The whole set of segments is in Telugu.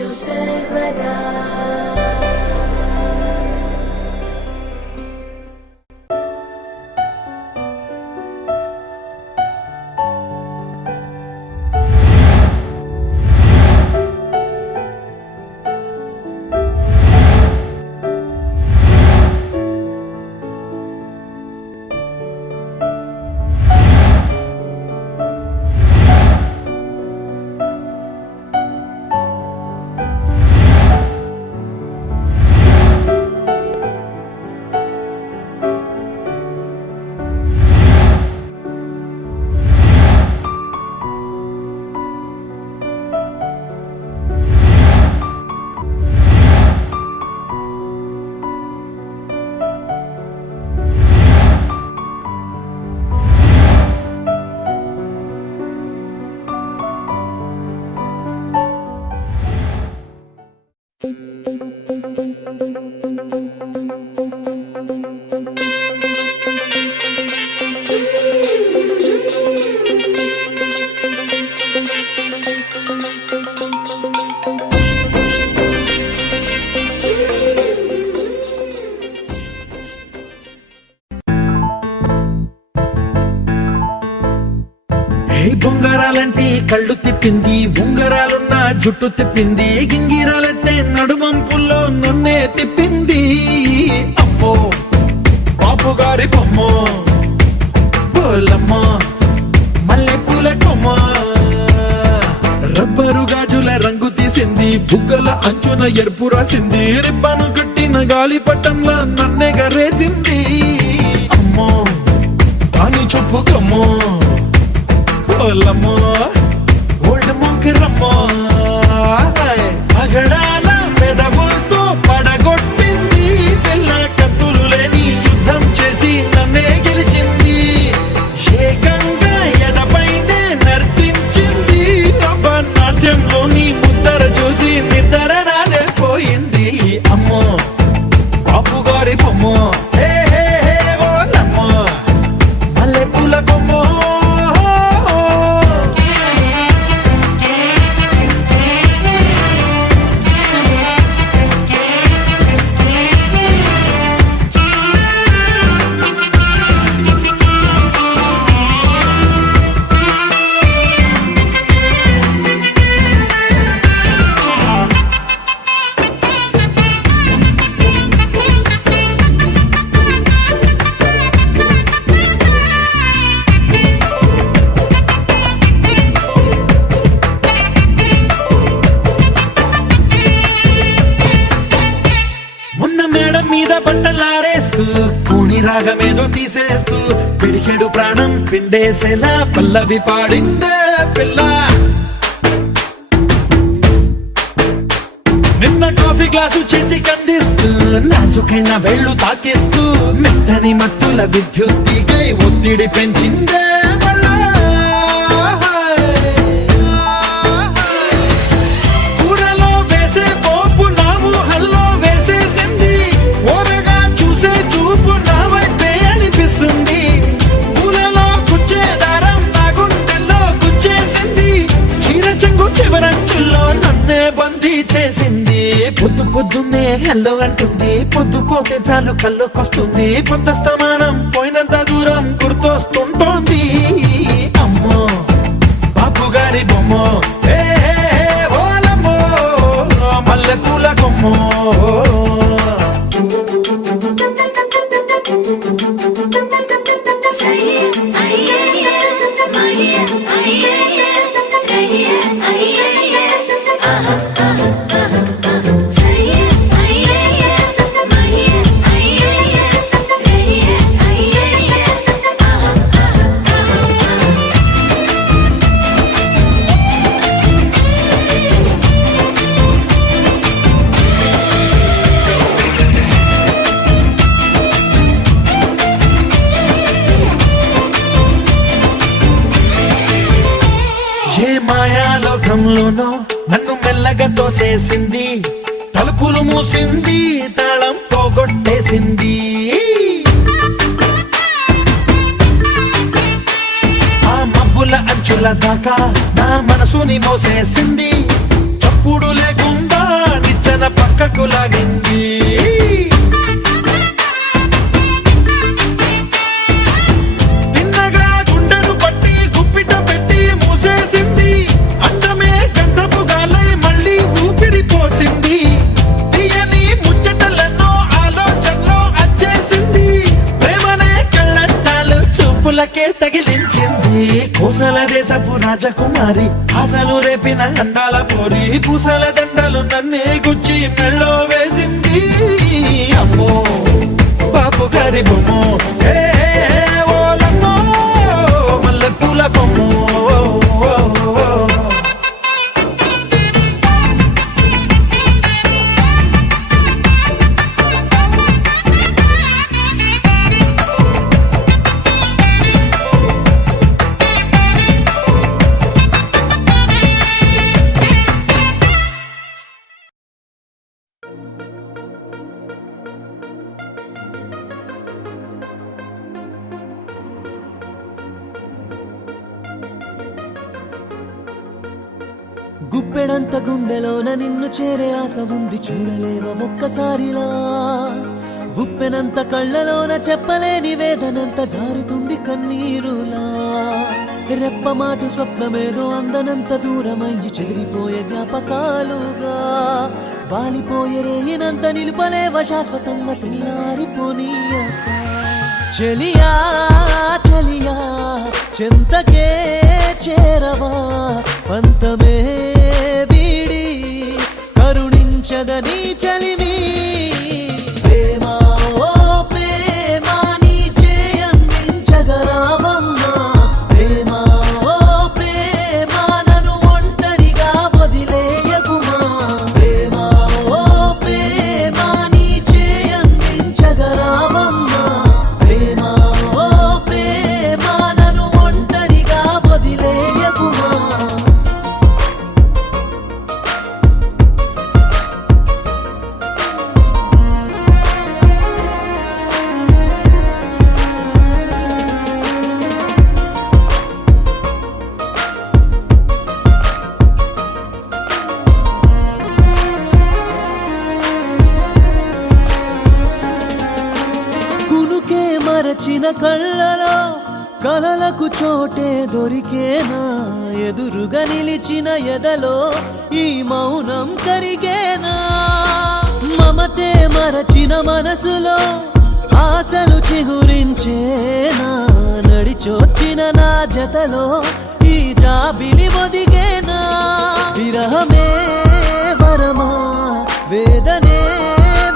दिशु सर्वदा। బొంగరాలంటే కళ్ళు తిప్పింది, ఉంగరాలున్న జుట్టు తిప్పింది, గింగిరాలైతే నడుమంపుల్లో నన్నే తిప్పింది. అమ్మో బాపు గారి బొమ్మ, పోలమ్మ మల్లె పూల కొమ్మ, రబ్బరు గాజుల రంగు తీసింది, బుగ్గల అంచున ఎరుపు రాసింది, రిబ్బను కట్టిన గాలి పట్టంలా నన్నే గరేసింది. అమ్మో దాని చెప్పు కమ్మో, పోలమ్మో ఓల్డ్ మొంకిరమ్మో, పగడాల పెదవులతో పడగొట్టింది, పిల్ల కత్తులు లేని యుద్ధం చేసి నన్నే గెలిచింది, ఏకంగా ఎదపైనే నర్తించింది, నాట్యంలోని ముద్దర చూసి నిద్ర నాదే పోయింది. అమ్మో బాపు గారి బొమ్మో, హే హే హే ఓలమ్మో మల్లె పూల కొమ్మో. మీద బట్టలారేస్తూ కూని రాగమేదో తీసేస్తూ పిడికెడు ప్రాణం పిండేసేలా పల్లవి పాడిందే పిల్ల. నిన్న కాఫీ గ్లాసు చేతి కందిస్తూ నాజుకైన వేళ్ళు తాకేస్తూ మెత్తని మత్తుల విద్యుత్తికై ఒత్తిడి పెంచిందే. పొద్దు పొద్దున్నే హెల్లో అంటుంది, పొద్దు పోతే చాలు కళ్ళొకొస్తుంది, పొద్దస్తమానం పోయినంత దూరం గుర్తొస్తుంటోంది. అమ్మో బాపు గారి బొమ్మో, హే హే హే ఓలమ్మో మల్లె పూల కొమ్మో. మాయాలోకంలోనో నన్ను మెల్లగా తోసేసింది, తలుపులు మూసింది, తాళం పోగొట్టేసింది. ఆ మబ్బుల అంచుల దాకా నా మనసుని మోసేసింది, చప్పుడు లేకుండా పక్కకు లాగింది. తిన్నగా గుండెను పట్టి గుప్పిట పెట్టి మూసేసింది. అందమే గంధపు గాలై మళ్ళీ ఊపిరి పోసింది. తీయని ముచ్చటలెన్నో ఆలోచనలో అచ్చేసింది. ప్రేమనే కళ్ళట్టాలు చూపులకే తగిలించింది. కోసల దేశపు రాజకుమారి ఆశలు రేపిన అండాల పోరి. పూసల దండలు నన్నే గుచ్చి మెళ్ళో వేసింది. అమ్మో బాపు గారి బొమ్మో ఏ ఓలమ్మో మల్లె పూల బొమ్మో. గుప్పెడంత గుండెలోన నిన్ను చేరే ఆశ ఉంది, చూడలేవ ఒక్కసారిలా. ఉప్పెనంత కళ్ళలోన చెప్పలేని వేదనంత జారుతుంది కన్నీరులా. రెప్పమాటు స్వప్నమేదో అందనంత దూరమయ్యి చెదిరిపోయే జ్ఞాపకాలుగా. వాలిపోయే రేయినంత నిలుపలేవ శాశ్వతంగా తెల్లారిపోనీయక. చెలియా చెలియా చెంతకే చేరవా, పంతమే వీడి కరుణించదని చలివి. ప్రేమ ఓ ప్రేమ నీ చేయందించగరావమ్మా. ప్రేమ ఓ ప్రేమ నన్ను ఒంటరిగా వదిలేయకుమా. ప్రేమ ఓ ప్రేమ నీ చేయందించగరావమ్మా. ప్రేమ ఓ ప్రేమ నన్ను ఒంటరిగా వదిలేయకుమా. కునుకే మరచిన కళ్ళలో కలలకు చోటే దొరికేనా. ఎదురుగా నిలిచిన ఎదలో ఈ మౌనం కరిగేనా. మమతే మరచిన మనసులో ఆశలు చిగురించేనా. నడిచొచ్చిన నా జతలో ఈ జాబిలి ఒదిగేనా. విరహమే వరమా వేదనే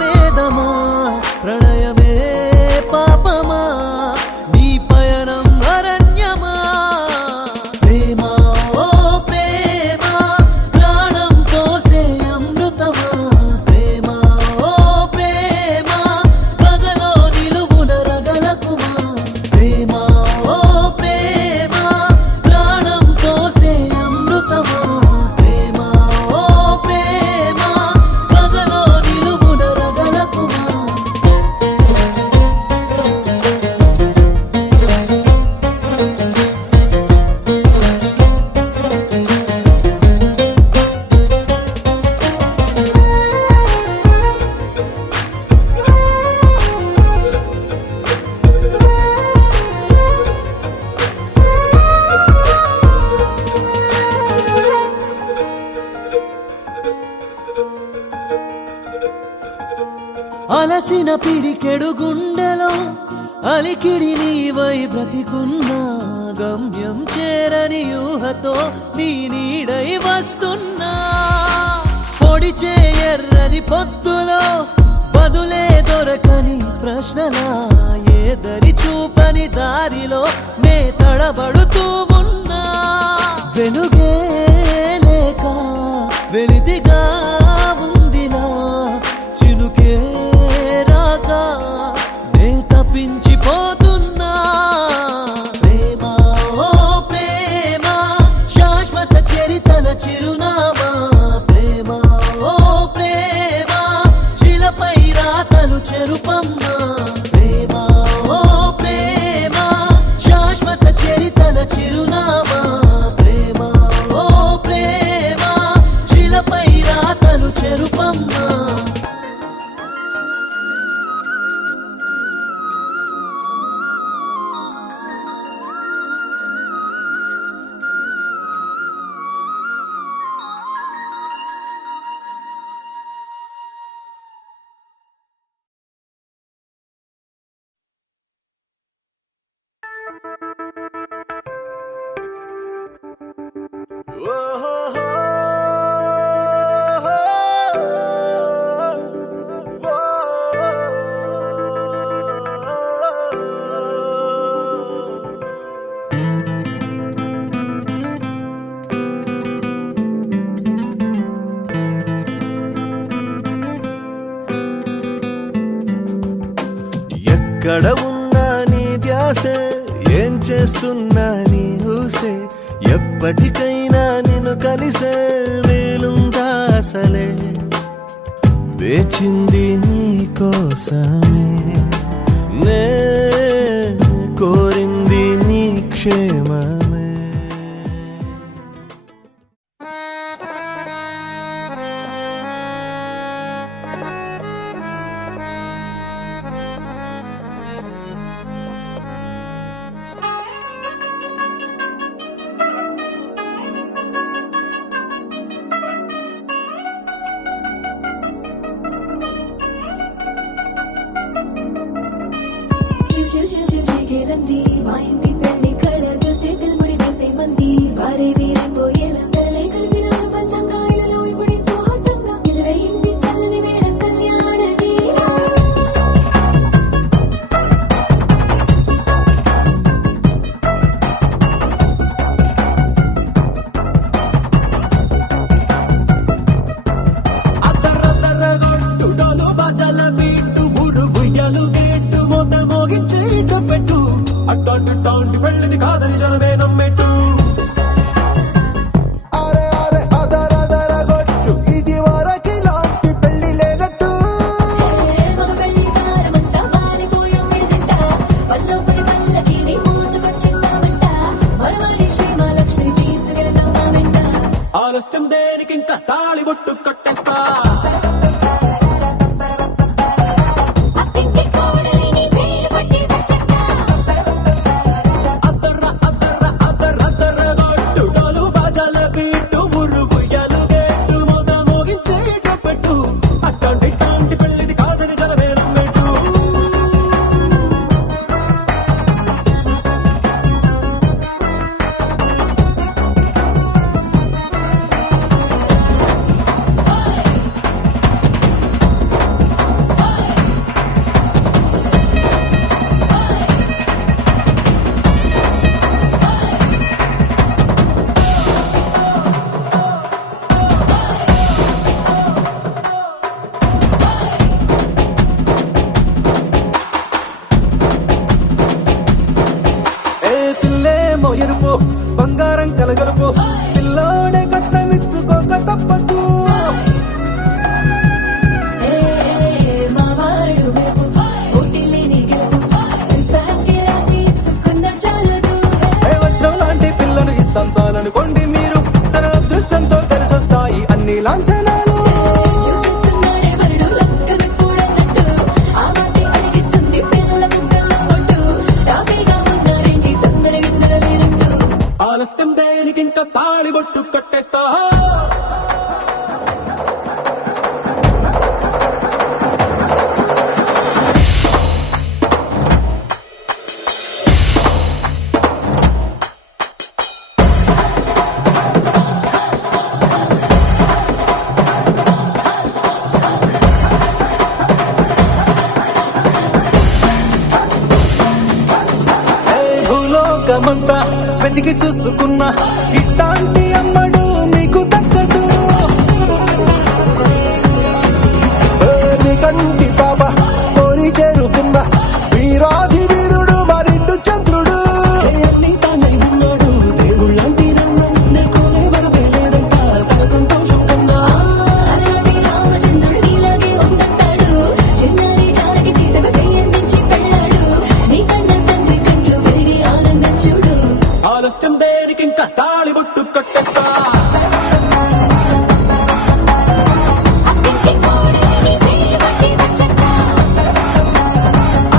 వేదమా, ప్రణయమే పాపమా నీ పయనం అరణ్యమా. ప్రేమ ఓ ప్రేమ ప్రాణం పోసే అమృతమా. ప్రేమ ఓ ప్రేమ పగలో నిలువున రగలకుమా. ప్రేమ ఓ ప్రేమ ప్రాణం పోసే అమృతమా. ప్రేమ ఓ ప్రేమ పగలో నిలువున రగలకుమా. అలసిన పిడికెడు గుండెలో అలికిడి నీవై బ్రతికున్నా. గమ్యం చేరని ఊహతో నీ నీడై వస్తున్నా. పొడిచే ఎర్రని పొత్తులో బదులే దొరకని ప్రశ్నలా. ఏ దరి చూపని దారిలో నే తడబడుతూ ఉన్నా. వెలుగే లేక వెలితిగా ఉందినా. చినుకే రాక నే తప్పించిపోతున్నా. ప్రేమ ఓ ప్రేమ శాశ్వత చరితల చిరునామా. ప్రేమ ఓ ప్రేమ శిలపై రాతలు చెరుపమ్మా. ప్రేమ ఓ ప్రేమ శాశ్వత చరితల చిరునామా. ప్రేమ ఓ ప్రేమ శిలపై రాతలు చెరుపమ్మా. ఎక్కడ ఉన్నా నీ ధ్యాసే, ఏం చేస్తున్నా నీ ఊసే, ఎప్పటికైనా నిన్ను కలిసే వీలుందా అసలే, వేచింది నీ కోసమే, నే కోరింది నీ క్షేమమే. చిగిరంది మా ఇంటి పెళ్లి కళ చేతులు ముడి వేసే మంది వారే వీరే పోయేలా తలలే కలిపిన పంచంగాయలలో ఇప్పుడు సౌహార్దంగా ఎదురయింది చల్లని వేళ కళ్యాణ లీల. అద్దరద్దరగొట్టుడోలు బాజాల బీటు ఊరు ఉయ్యాలు గేట్టు మోత మోగించే పెట్టు అట్టాంటి టాంటి పెళ్ళిది కాదని జనమే నమ్మెట్టు. అరే అరే అదరదరగొట్టు ఇది వరకి లాంటి పెళ్లి లేనట్టు. మగ పెళ్లి కారమంతా వాలిపోయాం విడిదింట పల్లోపరి పల్లకిని మోసుకొచ్చేస్తామంట మరవాడి శ్రీమహాలక్ష్మి తీసుకెళ్తాం మా వెంట. ఆలస్యం దేనికి ఇంకా తాళి బొట్టు కట్టేస్తా. అత్తింటి కోడలిని వేలు పట్టి వచ్చేస్తా. అద్దర్ర అద్దర్ర అద్దరద్దరగొట్టుడోలు బాజాల బీటు ఊరు ఉయ్యాలు గేట్టు మోత మోగించే పెట్టు అట్టాంటి టాంటి పెళ్ళిది కాదని జనమే నమ్మెట్టు. ఏ పిల్లేమో ఎరుపు బంగారం కలగలుపు పిల్లోడే కట్టమిచ్చుకోక తప్పదు. మా వాడు మెరుపు ఓటిల్లేని గెలుపు సంసార్కి రాసి సుకున్న చాలదు. ఏ వజ్రం లాంటి పిల్లను ఇస్తాం చాలనుకోండి మీరు, తన అదృష్టంతో కలిసొస్తాయి అన్ని లాంఛనాలు. చూసిస్తున్నాడే వరుడు లక్కమెప్పుడన్నట్టు ఆ మాటే అడిగిస్తుంది పిల్ల ముగ్గల్లో ఒట్టు. టాపీగా ఉన్నారేంటి తొందర విందర లేనట్టు. ఆలస్యం దేనికి ఇంకా తాళి బొట్టు కట్టేస్తా. భూలోకమంతా వెతికి చూసుకున్నా ఇట్లాంటి అమ్మడు మీకు దక్కదు. నీ కంటి పాప కోరి చేరుకున్న వీరాధి వీరుడు మరిండు చంద్రుడు. అన్ని తానై ఉన్నాడు దేవుళ్ళంటి నన్ను కోరే వరమే లేదంట తన సంతోషం కన్నా. అలనాటి రామచంద్రుడు ఇలాగే ఉండంటాడు చిన్నారి జానకి సీతకు చెయ్యందించి పెళ్ళాడు. నీ కన్న తండ్రి కళ్ళు వెలిగి ఆనందం చూడు. ఆలస్యం దేనికి ఇంకా తాళి బొట్టు కట్టేస్తా. అత్తింటి కోడలిని వేలు పట్టి వచ్చేస్తా.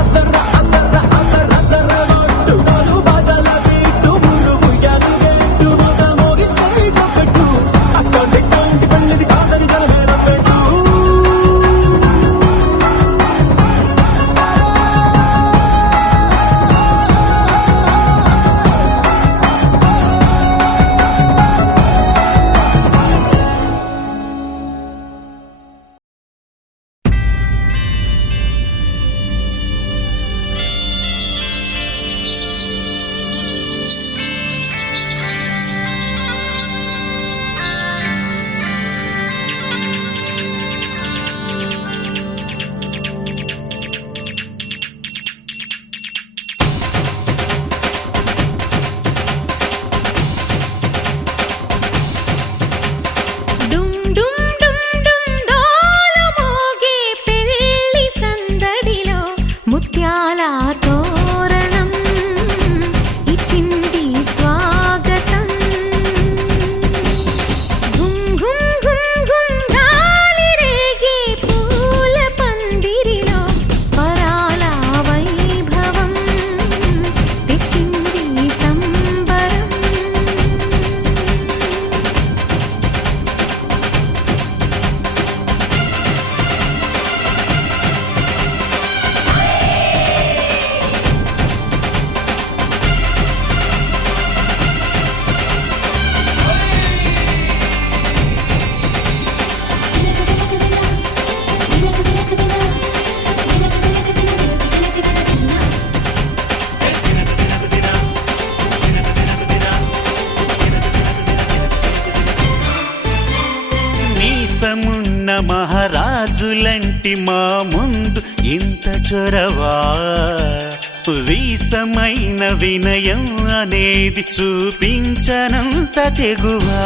అద్దర్ర అద్దర్ర అద్దరద్దరగొట్టుడోలు బాజాల బీటు ఊరు ఉయ్యాలు గేట్టు మోత మోగించే పెట్టు అట్టాంటి టాంటి పెళ్ళిది కాదని జనమే నమ్మెట్టు. మహారాజులంటి మా ముందు ఇంత చొరవా వీసమైన వినయం అనేది చూపించనంత తెగువా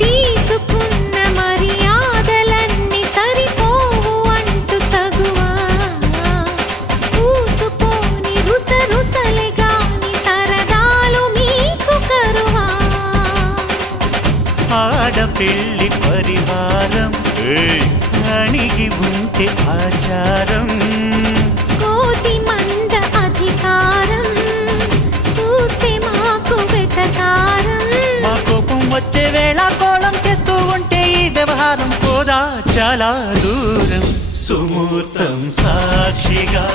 తీసుకున్న మర్యాదలన్నీ సరిపోవు అంటూ తగువా పూసుకొని రుసరుసలే గాని సరదాలు మీకు కరువా ఆడపిల్లి పరివారం అణిగి ఉంటే ఆచారం కోటి మంద అధికారం చూస్తే మాకు వెటకారం మా కోపం వచ్చే వేళ కోళం చేస్తూ ఉంటే ఈ వ్యవహారం పోదా చాలా దూరం సుమూర్తం సాక్షిగా